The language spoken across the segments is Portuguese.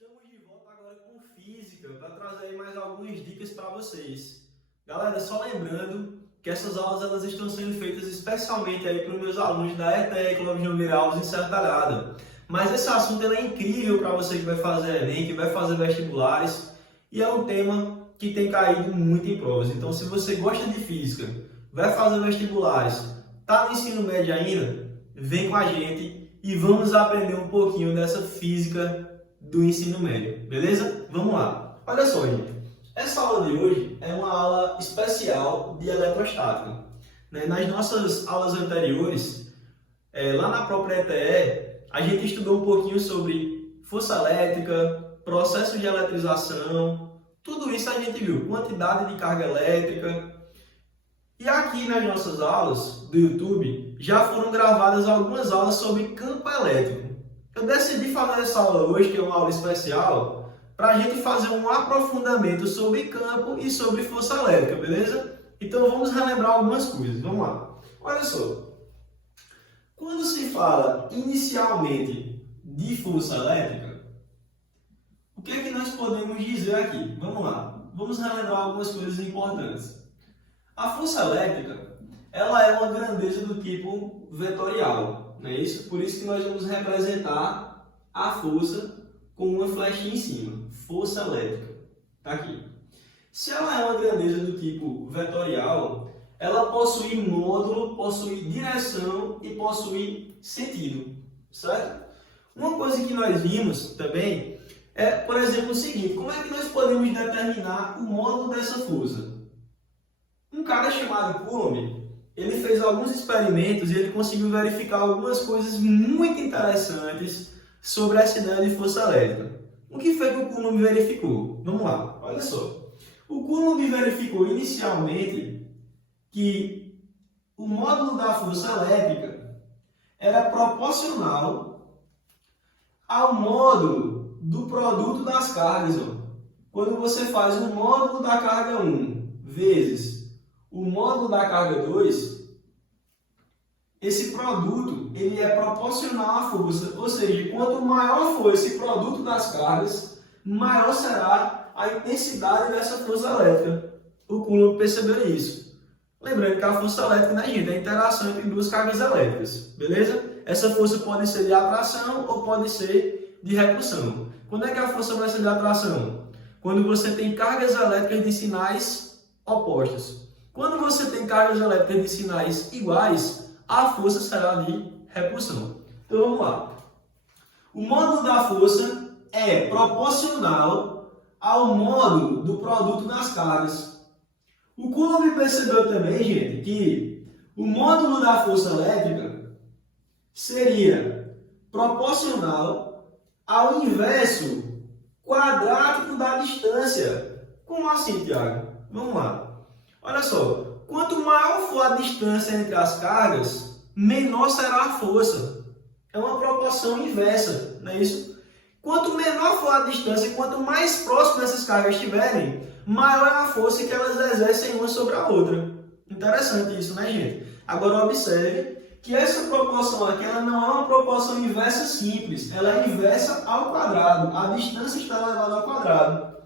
Estamos de volta agora com física para trazer aí mais algumas dicas para vocês. Galera, só lembrando que essas aulas elas estão sendo feitas especialmente aí para os meus alunos da ETEC, Clóvis Nogueira Alves em Serra Talhada. Mas esse assunto é incrível para você que vai fazer Enem, que vai fazer vestibulares, e é um tema que tem caído muito em provas. Então, se você gosta de física, vai fazer vestibulares, está no ensino médio ainda, vem com a gente e vamos aprender um pouquinho dessa física do ensino médio, beleza? Vamos lá. Olha só, gente. Essa aula de hoje é uma aula especial de eletrostática. Nas nossas aulas anteriores, lá na própria ETE, a gente estudou um pouquinho sobre força elétrica, processo de eletrização, tudo isso a gente viu, quantidade de carga elétrica. E aqui nas nossas aulas do YouTube já foram gravadas algumas aulas sobre campo elétrico. Eu decidi fazer essa aula hoje, que é uma aula especial, para a gente fazer um aprofundamento sobre campo e sobre força elétrica, beleza? Então vamos relembrar algumas coisas, vamos lá. Olha só, quando se fala inicialmente de força elétrica, o que é que nós podemos dizer aqui? Vamos lá, vamos relembrar algumas coisas importantes. A força elétrica, ela é uma grandeza do tipo vetorial, não é isso? Por isso que nós vamos representar a força com uma flechinha em cima, força elétrica, tá aqui. Se ela é uma grandeza do tipo vetorial, ela possui módulo, possui direção e possui sentido, certo? Uma coisa que nós vimos também é, por exemplo, o seguinte: como é que nós podemos determinar o módulo dessa força? Um cara chamado Coulomb, ele fez alguns experimentos e ele conseguiu verificar algumas coisas muito interessantes sobre essa ideia de força elétrica. O que foi que o Coulomb verificou? Vamos lá, olha só. O Coulomb verificou inicialmente que o módulo da força elétrica era proporcional ao módulo do produto das cargas. Quando você faz o módulo da carga 1 vezes o módulo da carga 2, esse produto ele é proporcional à força, ou seja, quanto maior for esse produto das cargas, maior será a intensidade dessa força elétrica. O Coulomb percebeu isso. Lembrando que a força elétrica, né, gente, é a interação entre duas cargas elétricas, beleza? Essa força pode ser de atração ou pode ser de repulsão. Quando é que a força vai ser de atração? Quando você tem cargas elétricas de sinais opostos. Quando você tem cargas elétricas de sinais iguais, a força será de repulsão. Então vamos lá. O módulo da força é proporcional ao módulo do produto das cargas. O Coulomb percebeu também, gente, que o módulo da força elétrica seria proporcional ao inverso quadrático da distância. Como assim, Tiago? Vamos lá. Olha só, quanto maior for a distância entre as cargas, menor será a força. É uma proporção inversa, não é isso? Quanto menor for a distância, quanto mais próximo essas cargas estiverem, maior é a força que elas exercem uma sobre a outra. Interessante isso, né, gente? Agora observe que essa proporção aqui ela não é uma proporção inversa simples, ela é inversa ao quadrado. A distância está elevada ao quadrado.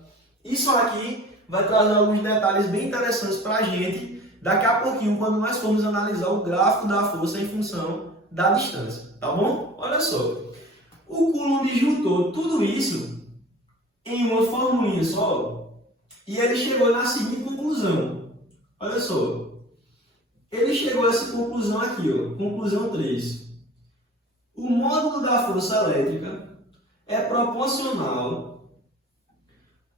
Isso aqui vai trazer alguns detalhes bem interessantes para a gente daqui a pouquinho, quando nós formos analisar o gráfico da força em função da distância, tá bom? Olha só, o Coulomb juntou tudo isso em uma formulinha só e ele chegou na seguinte conclusão. Olha só, ele chegou a essa conclusão aqui, ó, conclusão 3. O módulo da força elétrica é proporcional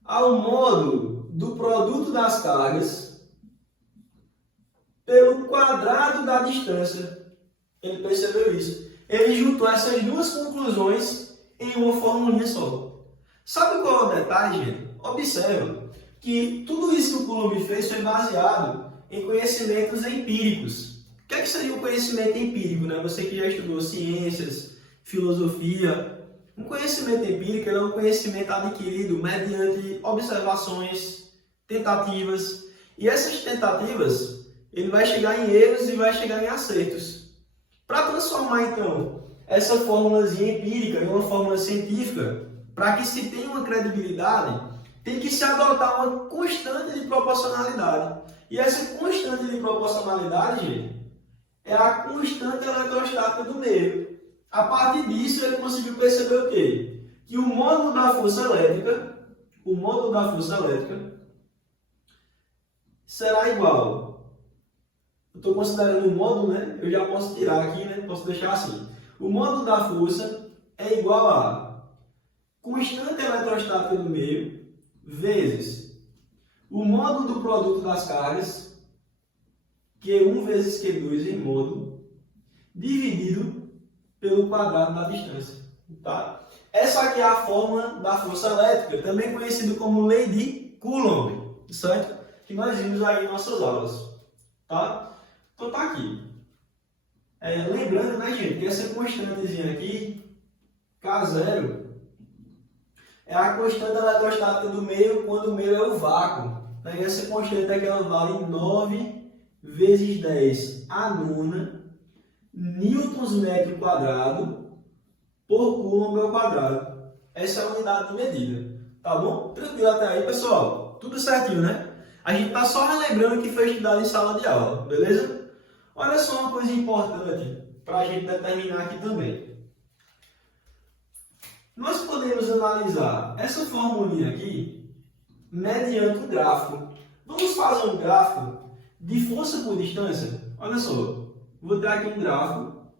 ao módulo do produto das cargas pelo quadrado da distância. Ele percebeu isso. Ele juntou essas duas conclusões em uma formulinha só. Sabe qual é o detalhe, gente? Observa que tudo isso que o Coulomb fez foi baseado em conhecimentos empíricos. O que é que seria o conhecimento empírico, né? Você que já estudou ciências, filosofia. Um conhecimento empírico é um conhecimento adquirido mediante observações, tentativas. E essas tentativas, ele vai chegar em erros e vai chegar em acertos. Para transformar, então, essa fórmulazinha empírica em uma fórmula científica, para que se tenha uma credibilidade, tem que se adotar uma constante de proporcionalidade. E essa constante de proporcionalidade, gente, é a constante eletrostática do meio. A partir disso, ele conseguiu perceber o quê? Que o módulo da força elétrica, será igual. Eu estou considerando o módulo, né? Eu já posso tirar aqui, né? Posso deixar assim. O módulo da força é igual a constante eletrostática do meio vezes o módulo do produto das cargas, Q1 vezes Q2 em módulo, dividido pelo quadrado da distância. Tá? Essa aqui é a fórmula da força elétrica, também conhecida como lei de Coulomb, certo? Que nós vimos aí em nossas aulas. Tá? Então tá aqui. Lembrando, né, gente, que essa constantezinha aqui, K0, é a constante eletrostática do meio quando o meio é o vácuo. Daí essa constante aqui ela vale 9 vezes 10 a nona newtons metro quadrado por coulomb ao quadrado. Essa é a unidade de medida. Tá bom? Tranquilo até aí, pessoal? Tudo certinho, né? A gente tá só relembrando o que foi estudado em sala de aula, beleza? Olha só uma coisa importante para a gente determinar aqui também. Nós podemos analisar essa formulinha aqui mediante um gráfico. Vamos fazer um gráfico de força por distância? Olha só, vou ter aqui um gráfico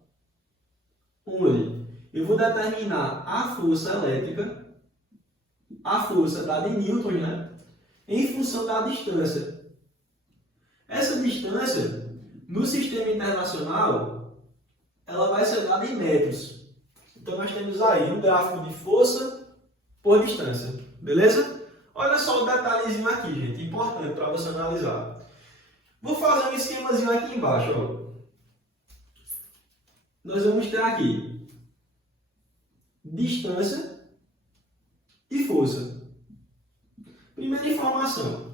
onde eu vou determinar a força elétrica, a força dada em newtons, né? Em função da distância. Essa distância, no sistema internacional, ela vai ser dada em metros. Então, nós temos aí um gráfico de força por distância. Beleza? Olha só o detalhezinho aqui, gente. Importante para você analisar. Vou fazer um esquemazinho aqui embaixo. Ó. Nós vamos ter aqui distância e força. Primeira informação.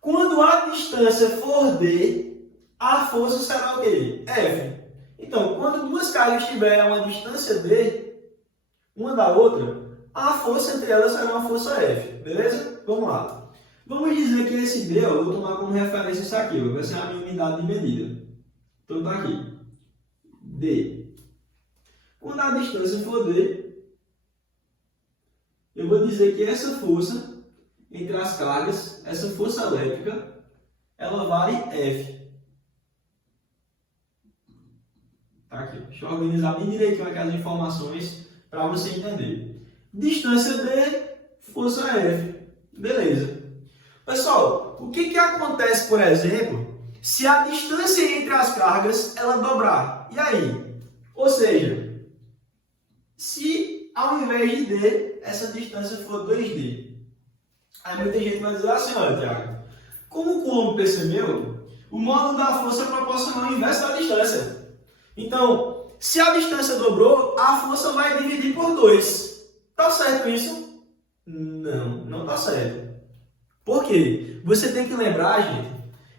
Quando a distância for D, a força será o quê? F. Então, quando duas cargas estiverem a uma distância D, uma da outra, a força entre elas será uma força F. Beleza? Vamos lá. Vamos dizer que esse D, eu vou tomar como referência isso aqui, vai ser a minha unidade de medida. Então, tá aqui. D. Quando a distância for D, eu vou dizer que essa força entre as cargas, essa força elétrica, ela vale F. Tá aqui. Deixa eu organizar bem direitinho aqui as informações para você entender. Distância D, força F. Beleza. Pessoal, o que acontece, por exemplo, se a distância entre as cargas ela dobrar? E aí? Ou seja, se ao invés de D, essa distância for 2D. Aí muita gente vai dizer assim, olha, Thiago, como o Coulomb percebeu, o módulo da força é proporcional ao inverso da distância. Então, se a distância dobrou, a força vai dividir por 2. Tá certo isso? Não, não tá certo. Por quê? Você tem que lembrar, gente,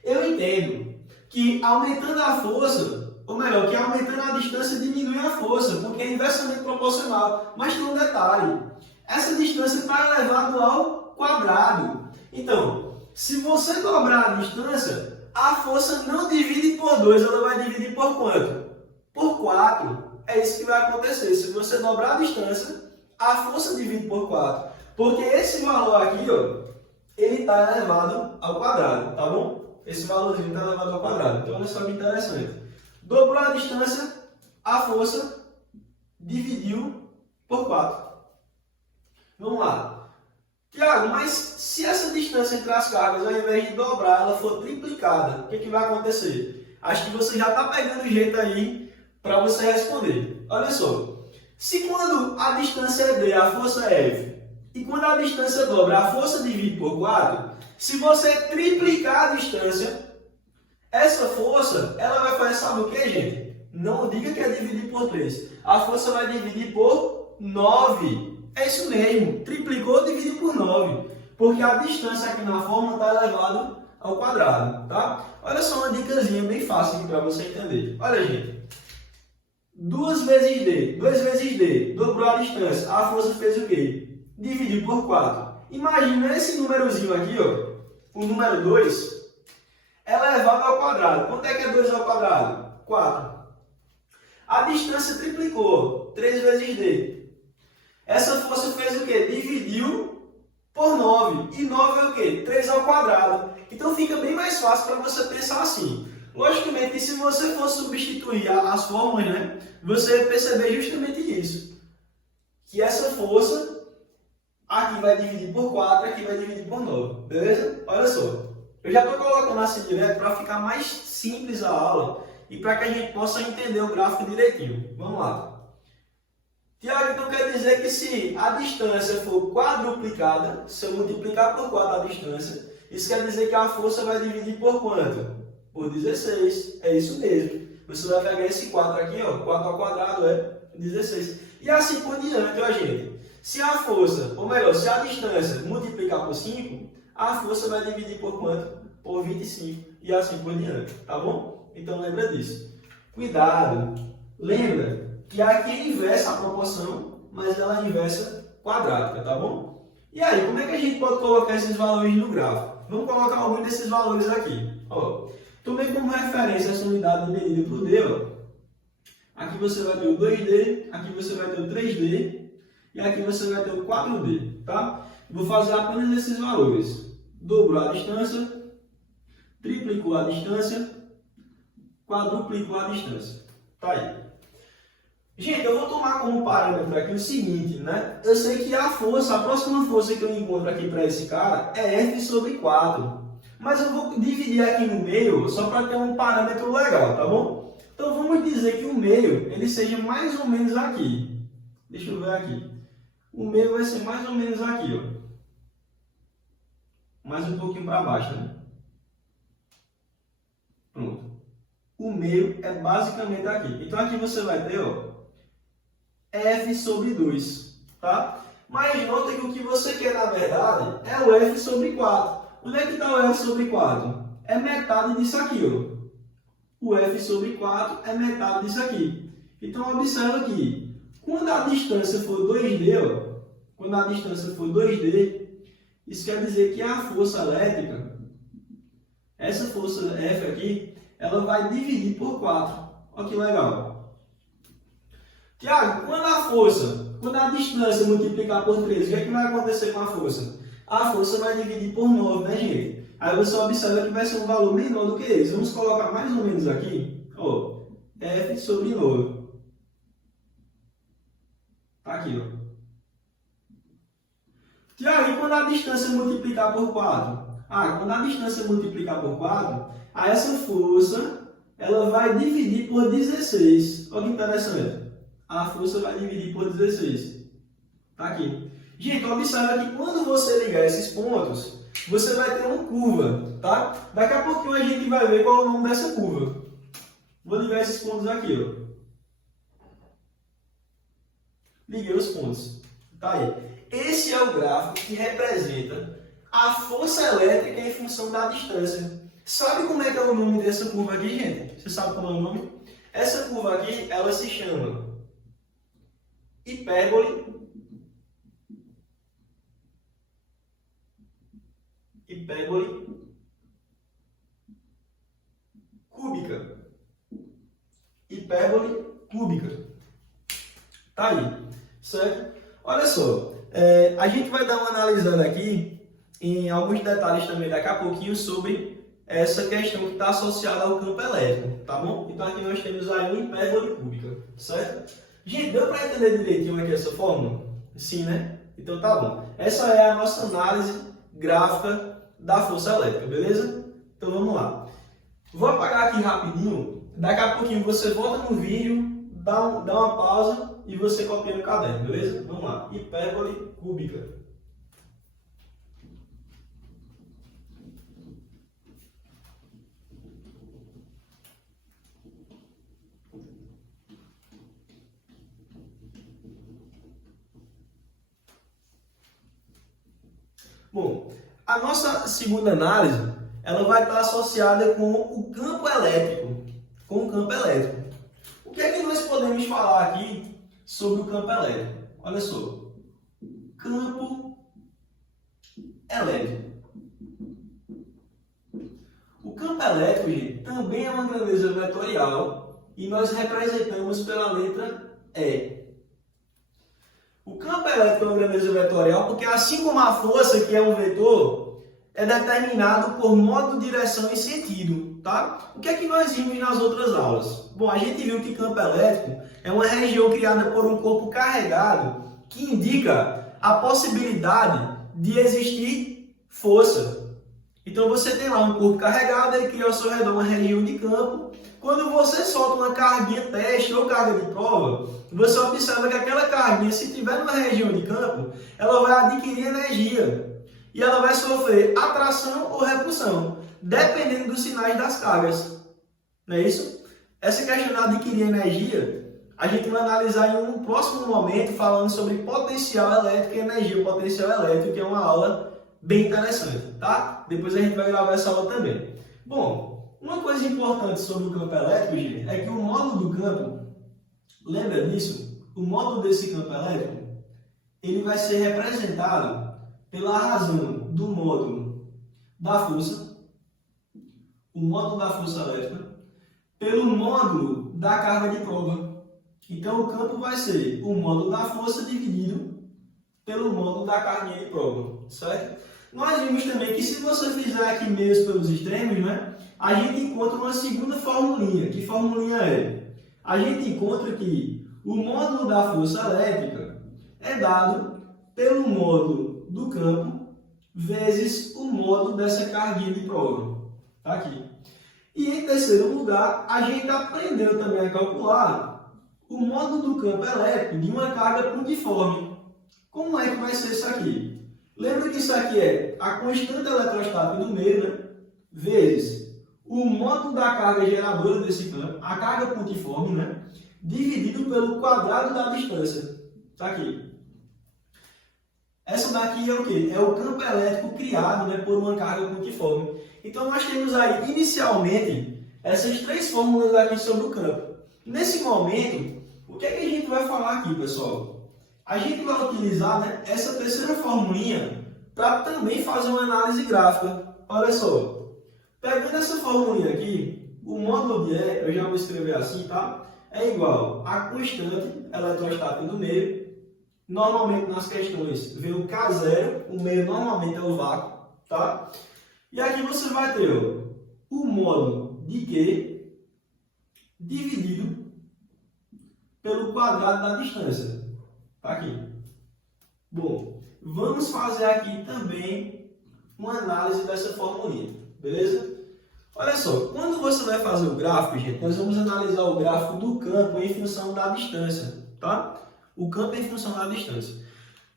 eu entendo que aumentando a força, ou melhor, que aumentando a distância diminui a força, porque é inversamente proporcional. Mas tem um detalhe, essa distância está elevada ao quadrado. Então, se você dobrar a distância, a força não divide por 2, ela vai dividir por quanto? Por 4. É isso que vai acontecer. Se você dobrar a distância, a força divide por 4. Porque esse valor aqui, ó, ele está elevado ao quadrado, tá bom? Esse valorzinho está elevado ao quadrado. Então, olha só que interessante. Dobrou a distância, a força dividiu por 4. Vamos lá. Tiago, mas se essa distância entre as cargas, ao invés de dobrar, ela for triplicada, o que vai acontecer? Acho que você já está pegando o jeito aí para você responder. Olha só, se quando a distância é D, a força é F, e quando a distância dobra, a força divide por 4, se você triplicar a distância, essa força, ela vai fazer, sabe o que, gente? Não diga que é dividir por 3. A força vai dividir por 9. É isso mesmo, triplicou, dividiu por 9, porque a distância aqui na fórmula está elevada ao quadrado, tá? Olha só uma dicasinha bem fácil aqui para você entender. Olha, gente, 2 vezes D, dobrou a distância, a força fez o quê? dividido por 4. Imagina esse númerozinho aqui, ó, o número 2, elevado ao quadrado. Quanto é que é 2 ao quadrado? 4. A distância triplicou, 3 vezes d. Essa força fez o quê? Dividiu por 9. E 9 é o quê? 3 ao quadrado. Então fica bem mais fácil para você pensar assim. Logicamente, se você for substituir as fórmulas, né, você vai perceber justamente isso. Que essa força, aqui vai dividir por 4, aqui vai dividir por 9. Beleza? Olha só. Eu já estou colocando assim direto para ficar mais simples a aula e para que a gente possa entender o gráfico direitinho. Vamos lá. Tiago, então quer dizer que se a distância for quadruplicada, se eu multiplicar por 4 a distância, isso quer dizer que a força vai dividir por quanto? Por 16. É isso mesmo. Você vai pegar esse 4 aqui, ó, 4 ao quadrado é 16. E assim por diante, ó, gente. Se a força, ou melhor, se a distância multiplicar por 5, a força vai dividir por quanto? Por 25. E assim por diante, tá bom? Então lembra disso. Cuidado. Lembra que aqui é inversa a proporção, mas ela é inversa quadrática, tá bom? E aí, como é que a gente pode colocar esses valores no gráfico? Vamos colocar alguns desses valores aqui. Ó, tomei como referência essa unidade de medida por D. Ó. Aqui você vai ter o 2D, aqui você vai ter o 3D e aqui você vai ter o 4D, tá? Vou fazer apenas esses valores. Dobrou a distância, triplicou a distância, quadruplicou a distância. Tá aí. Gente, eu vou tomar como parâmetro aqui o seguinte, né? Eu sei que a força, a próxima força que eu encontro aqui para esse cara é F sobre 4. Mas eu vou dividir aqui no meio só para ter um parâmetro legal, tá bom? Então vamos dizer que o meio ele seja mais ou menos aqui. Deixa eu ver aqui. O meio vai ser mais ou menos aqui, ó. Mais um pouquinho para baixo, né? Pronto. O meio é basicamente aqui. Então aqui você vai ter, ó, F sobre 2, tá? Mas nota que o que você quer, na verdade, é o F sobre 4. Onde é que está o F sobre 4? É metade disso aqui, ó. O F sobre 4 é metade disso aqui. Então, observa aqui. Quando a distância for 2D, ó, quando a distância for 2D, isso quer dizer que a força elétrica, essa força F aqui, ela vai dividir por 4. Olha que legal. Tiago, quando a distância multiplicar por 3, o que é que vai acontecer com a força? A força vai dividir por 9, né, gente? Aí você observa que vai ser um valor menor do que esse. Vamos colocar mais ou menos aqui, ó, F sobre 9. Tá aqui, ó. Tiago, e quando a distância multiplicar por 4? Quando a distância multiplicar por 4, aí essa força, ela vai dividir por 16. Olha que interessante. A força vai dividir por 16. Tá aqui. Gente, observa que quando você ligar esses pontos, você vai ter uma curva, tá? Daqui a pouquinho a gente vai ver qual é o nome dessa curva. Vou ligar esses pontos aqui, ó. Liguei os pontos. Tá aí. Esse é o gráfico que representa a força elétrica em função da distância. Sabe como é que é o nome dessa curva aqui, gente? Você sabe qual é o nome? Essa curva aqui, ela se chama hipérbole cúbica. Hipérbole cúbica. Tá aí, certo? Olha só, a gente vai dar uma analisada aqui em alguns detalhes também daqui a pouquinho sobre essa questão que está associada ao campo elétrico, tá bom? Então aqui nós temos aí uma hipérbole cúbica, certo? Gente, deu para entender direitinho aqui essa fórmula? Sim, né? Então tá bom. Essa é a nossa análise gráfica da força elétrica, beleza? Então vamos lá. Vou apagar aqui rapidinho. Daqui a pouquinho você volta no vídeo, dá uma pausa e você copia no caderno, beleza? Vamos lá. Hipérbole cúbica. Bom, a nossa segunda análise, ela vai estar associada com o campo elétrico. O que é que nós podemos falar aqui sobre o campo elétrico? Olha só. campo elétrico. O campo elétrico, gente, também é uma grandeza vetorial e nós representamos pela letra E. O campo elétrico é uma grandeza vetorial porque, assim como a força, que é um vetor, é determinado por modo, direção e sentido, tá? O que é que nós vimos nas outras aulas? Bom, a gente viu que campo elétrico é uma região criada por um corpo carregado que indica a possibilidade de existir força. Então você tem lá um corpo carregado, ele cria ao seu redor uma região de campo. Quando você solta uma carguinha teste ou carga de prova, você observa que aquela carguinha, se tiver numa região de campo, ela vai adquirir energia e ela vai sofrer atração ou repulsão, dependendo dos sinais das cargas. Não é isso? Essa questão de adquirir energia, a gente vai analisar em um próximo momento, falando sobre potencial elétrico e energia potencial elétrico, que é uma aula bem interessante, tá? Depois a gente vai gravar essa aula também. Bom, uma coisa importante sobre o campo elétrico, gente, é que o módulo do campo, lembra disso? O módulo desse campo elétrico, ele vai ser representado pela razão do módulo da força, o módulo da força elétrica, pelo módulo da carga de prova. Então, o campo vai ser o módulo da força dividido pelo módulo da carga de prova, certo? Nós vimos também que se você fizer aqui meios pelos extremos, né, a gente encontra uma segunda formulinha. Que formulinha é? A gente encontra que o módulo da força elétrica é dado pelo módulo do campo vezes o módulo dessa carguinha de prova. Tá aqui. E em terceiro lugar, a gente aprendeu também a calcular o módulo do campo elétrico de uma carga pontiforme. Como é que vai ser isso aqui? Lembra que isso aqui é a constante eletrostática do meio, né? Vezes o módulo da carga geradora desse campo, a carga pontiforme, né? Dividido pelo quadrado da distância. Tá aqui. Essa daqui é o quê? É o campo elétrico criado, né, por uma carga pontiforme. Então nós temos aí, inicialmente, essas três fórmulas aqui sobre o campo. Nesse momento, o que é que a gente vai falar aqui, pessoal? A gente vai utilizar, né, essa terceira formulinha para também fazer uma análise gráfica. Olha só, pegando essa formulinha aqui, o módulo de E, eu já vou escrever assim, tá? É igual a constante eletrostática do meio. Normalmente nas questões vem o K0, o meio normalmente é o vácuo, tá? E aqui você vai ter ó, o módulo de Q dividido pelo quadrado da distância. Tá aqui. Bom, vamos fazer aqui também uma análise dessa formulinha, beleza? Olha só, quando você vai fazer o gráfico, gente, nós vamos analisar o gráfico do campo em função da distância, tá? O campo em função da distância.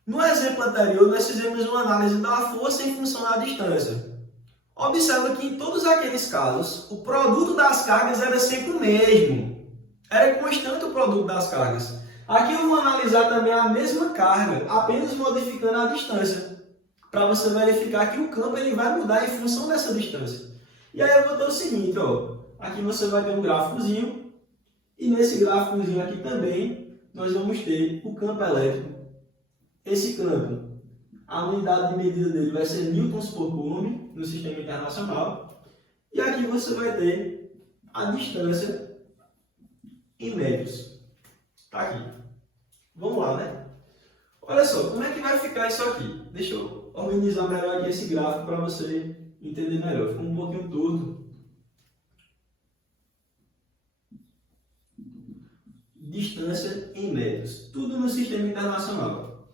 No exemplo anterior, nós fizemos uma análise da força em função da distância. Observa que em todos aqueles casos, o produto das cargas era sempre o mesmo. Era constante o produto das cargas. Aqui eu vou analisar também a mesma carga, apenas modificando a distância, para você verificar que o campo ele vai mudar em função dessa distância. E aí eu vou ter o seguinte, ó, aqui você vai ter um gráficozinho, e nesse gráficozinho aqui também, nós vamos ter o campo elétrico. Esse campo, a unidade de medida dele vai ser newtons por coulomb no sistema internacional, e aqui você vai ter a distância em metros. Tá aqui. Vamos lá, né? Olha só, como é que vai ficar isso aqui? Deixa eu organizar melhor aqui esse gráfico para você entender melhor. Ficou um pouquinho torto. Distância em metros. Tudo no sistema internacional.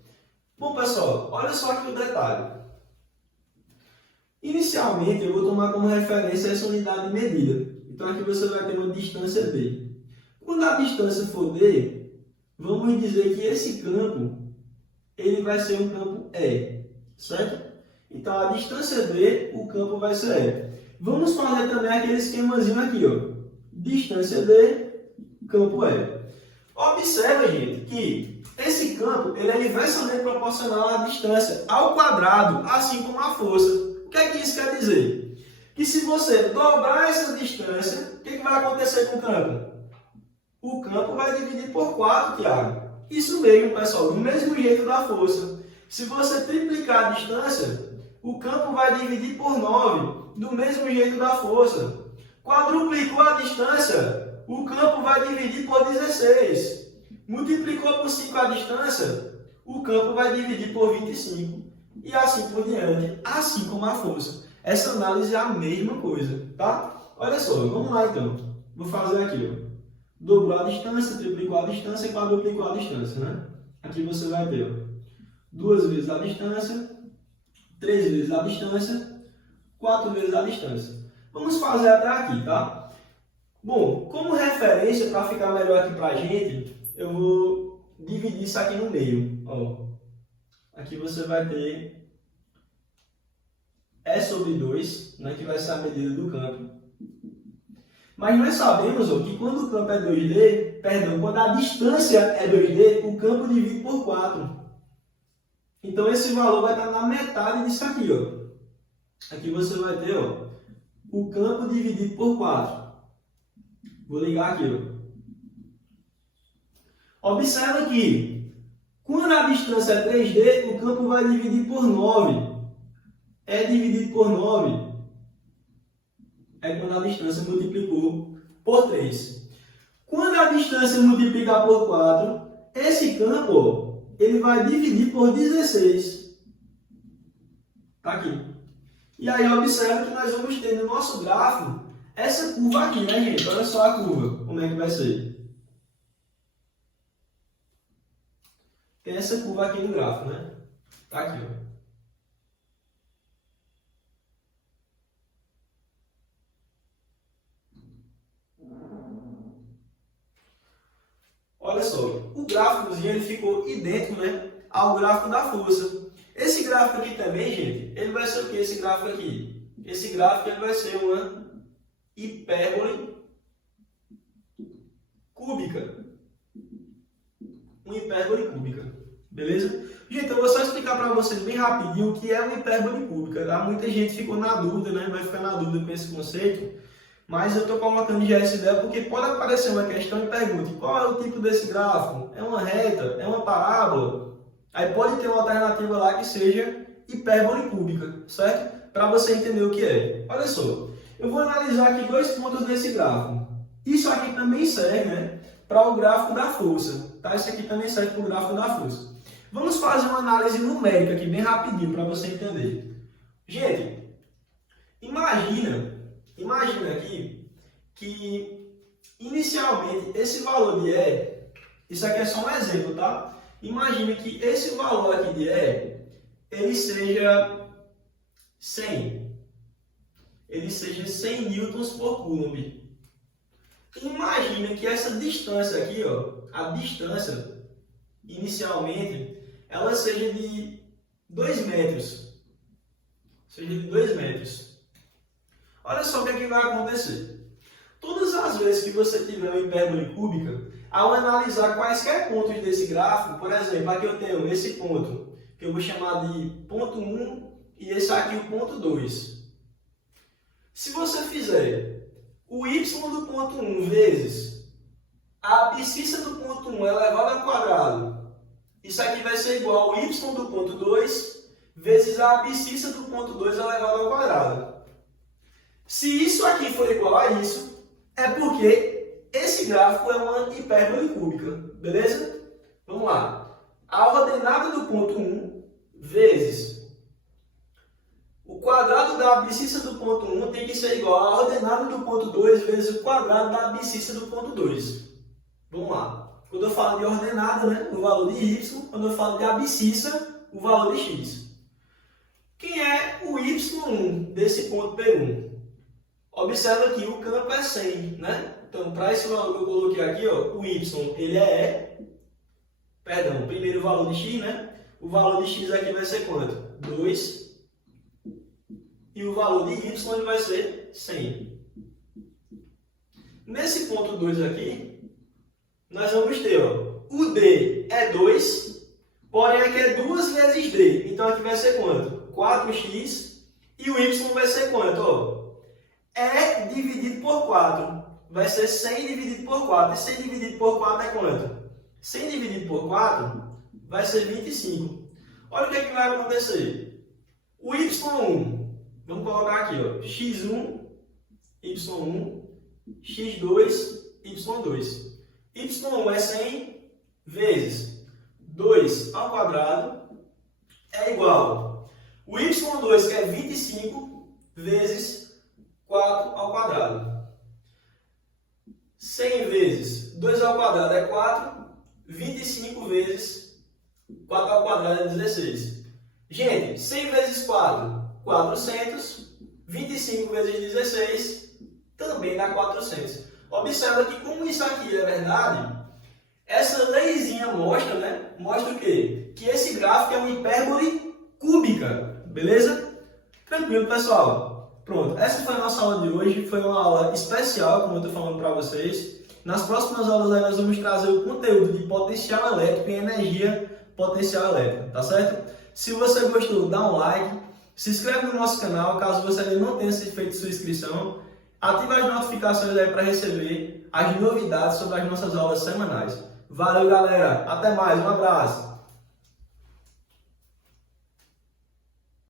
Bom, pessoal, olha só aqui o detalhe. Inicialmente, eu vou tomar como referência essa unidade de medida. Então, aqui você vai ter uma distância D. Quando a distância for D, vamos dizer que esse campo ele vai ser um campo E, certo? Então, a distância D, o campo vai ser E. Vamos fazer também aquele esquemazinho aqui, ó. Distância D, campo E. Observa, gente, que esse campo ele é inversamente proporcional à distância ao quadrado, assim como a força. O que é que isso quer dizer? Que se você dobrar essa distância, o que vai acontecer com o campo? O campo vai dividir por 4, Tiago. Isso mesmo, pessoal, do mesmo jeito da força. Se você triplicar a distância, o campo vai dividir por 9, do mesmo jeito da força. Quadruplicou a distância, o campo vai dividir por 16. Multiplicou por 5 a distância, o campo vai dividir por 25. E assim por diante, assim como a força. Essa análise é a mesma coisa, tá? Olha só, vamos lá então. Vou fazer aqui, ó. Dobrou a distância, triplicou a distância e quadruplicou a distância, né? Aqui você vai ter, ó, 2 vezes a distância, 3 vezes a distância, 4 vezes a distância. Vamos fazer até aqui, tá? Bom, como referência, para ficar melhor aqui pra gente, eu vou dividir isso aqui no meio, ó. Aqui você vai ter E sobre 2, né, que vai ser a medida do campo. Mas nós sabemos, ó, que quando o campo é 2D, perdão, quando a distância é 2D, o campo divide por 4. Então esse valor vai estar na metade disso aqui, ó. Aqui você vai ter, ó, o campo dividido por 4. Vou ligar aqui, ó. Observa que quando a distância é 3D, o campo vai dividir por 9. É dividido por 9 é quando a distância multiplicou por 3. Quando a distância multiplicar por 4, esse campo, ó, ele vai dividir por 16. Tá aqui. E aí observa que nós vamos ter no nosso gráfico essa curva aqui, né, gente? Olha só a curva, como é que vai ser. Tem essa curva aqui no gráfico, né? Tá aqui, ó. Olha só, o gráficozinho ele ficou idêntico, né, ao gráfico da força. Esse gráfico aqui também, gente, ele vai ser o que? Esse gráfico aqui? Esse gráfico ele vai ser uma hipérbole cúbica. Uma hipérbole cúbica. Beleza? Gente, eu vou só explicar para vocês bem rapidinho o que é uma hipérbole cúbica. Tá? Muita gente ficou na dúvida, né? Vai ficar na dúvida com esse conceito. Mas eu estou colocando já essa ideia porque pode aparecer uma questão e pergunte qual é o tipo desse gráfico? É uma reta? É uma parábola? Aí pode ter uma alternativa lá que seja hipérbole cúbica, certo? Para você entender o que é. Olha só, eu vou analisar aqui 2 pontos desse gráfico. Isso aqui também serve, né, para o gráfico da força. Tá? Isso aqui também serve para o gráfico da força. Vamos fazer uma análise numérica aqui bem rapidinho para você entender. Gente, imagina aqui que inicialmente esse valor de E, isso aqui é só um exemplo, tá? Imagine que esse valor aqui de E, ele seja 100. Ele seja 100 newtons por coulomb. Imagina que essa distância aqui, ó, a distância inicialmente, ela seja de 2 metros. Seja de 2 metros. Olha só o que é que vai acontecer. Todas as vezes que você tiver uma hipérbole cúbica, ao analisar quaisquer pontos desse gráfico, por exemplo, aqui eu tenho esse ponto, que eu vou chamar de ponto 1, e esse aqui o ponto 2. Se você fizer o y do ponto 1 vezes a abscissa do ponto 1 elevado ao quadrado, isso aqui vai ser igual ao y do ponto 2 vezes a abscissa do ponto 2 elevado ao quadrado. Se isso aqui for igual a isso, é porque esse gráfico é uma hipérbole cúbica, beleza? Vamos lá. A ordenada do ponto 1 vezes o quadrado da abscissa do ponto 1 tem que ser igual à ordenada do ponto 2 vezes o quadrado da abscissa do ponto 2. Vamos lá. Quando eu falo de ordenada, né, o valor de y. Quando eu falo de abscissa, o valor de x. Quem é o y1 desse ponto P1? Observa que o campo é 100, né? Então, para esse valor que eu coloquei aqui, ó, o y, ele é perdão, primeiro o valor de x, né? O valor de x aqui vai ser quanto? 2. E o valor de y ele vai ser 100. Nesse ponto 2 aqui, nós vamos ter, ó, o d é 2, porém aqui é 2 vezes d. Então aqui vai ser quanto? 4x. E o y vai ser quanto? Ó? E dividido por 4. Vai ser 100 dividido por 4. E 100 dividido por 4 é quanto? 100 dividido por 4 vai ser 25. Olha o que é que vai acontecer. O y1, vamos colocar aqui, ó, x1, y1, x2, y2. y1 é 100 vezes 2 ao quadrado é igual. O y2, que é 25, vezes 4 ao quadrado. 100 vezes 2 ao quadrado é 4, 25 vezes 4 ao quadrado é 16. Gente, 100 vezes 4, 400. 25 vezes 16 também dá 400. Observa que como isso aqui é verdade, essa leizinha mostra, né? Mostra o quê? Que esse gráfico é uma hipérbole cúbica, beleza? Tranquilo, pessoal? Pronto, essa foi a nossa aula de hoje. Foi uma aula especial, como eu estou falando para vocês. Nas próximas aulas aí nós vamos trazer o conteúdo de potencial elétrico e energia potencial elétrica, tá certo? Se você gostou, dá um like, se inscreve no nosso canal, caso você ainda não tenha feito sua inscrição, ativa as notificações aí para receber as novidades sobre as nossas aulas semanais. Valeu, galera! Até mais, um abraço!